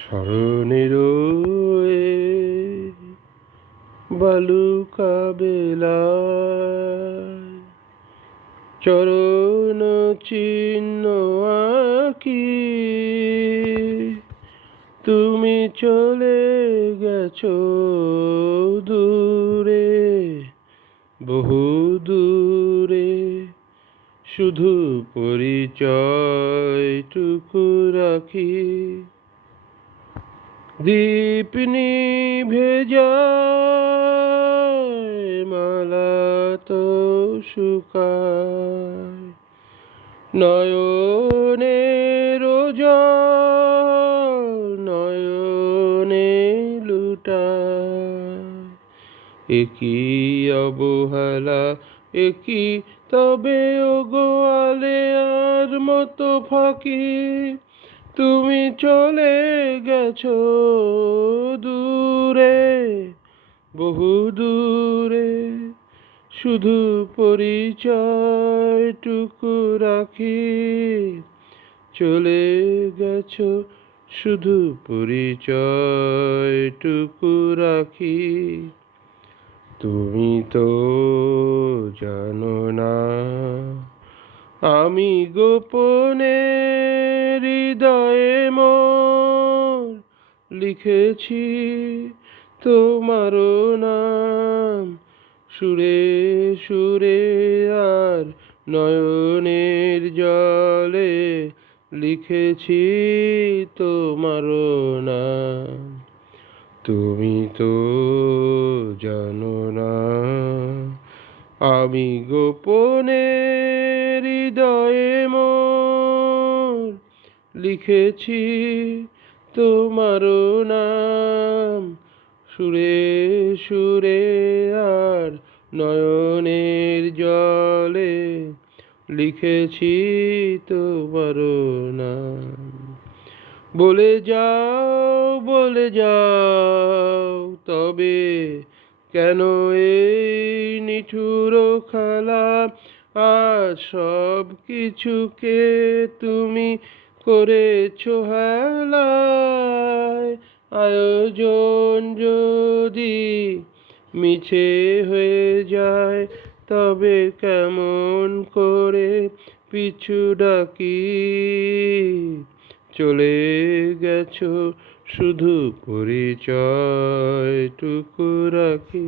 স্মরণের বালুকা বেলায় চরণ চিহ্ন আঁকি তুমি চলে গেছো দূরে, বহু দূরে। শুধু পরিচয়টুকু রাখি, দীপ নিভে যায়, মালা তো শুকায়, নয়নের জল নয়নে লুটায়। একই অবহেলা, একই তবে ওগো আলেয়ার মতো ফাঁকি, তুমি চলে গেছো দূরে, বহু দূরে। শুধু পরিচয়টুকু রাখি, চলে গেছো শুধু পরিচয়টুকু রাখি। তুমি তো জানো না আমি গোপনে হৃদয়ে মোর লিখেছি তোমারও নাম, সুরে সুরে আর নয়নের জলে লিখেছি তোমারও নাম। তুমি তো জানো না আমি গোপনে হৃদয়ে মোর লিখেছি তোমারও নাম, সুরে সুরে আর নয়নের জলে লিখেছি তোমারও নাম। বলে যাও তবে কেন এই নিঠুর খেলা, আজ সব কিছুকে তুমি করেছো হেলায়। আয়োজন যদি মিছে হয়ে যায়, তবে কেমন করে পিছু ডাকি, চলে গেছো শুধু পরিচয়টুকু রাখি।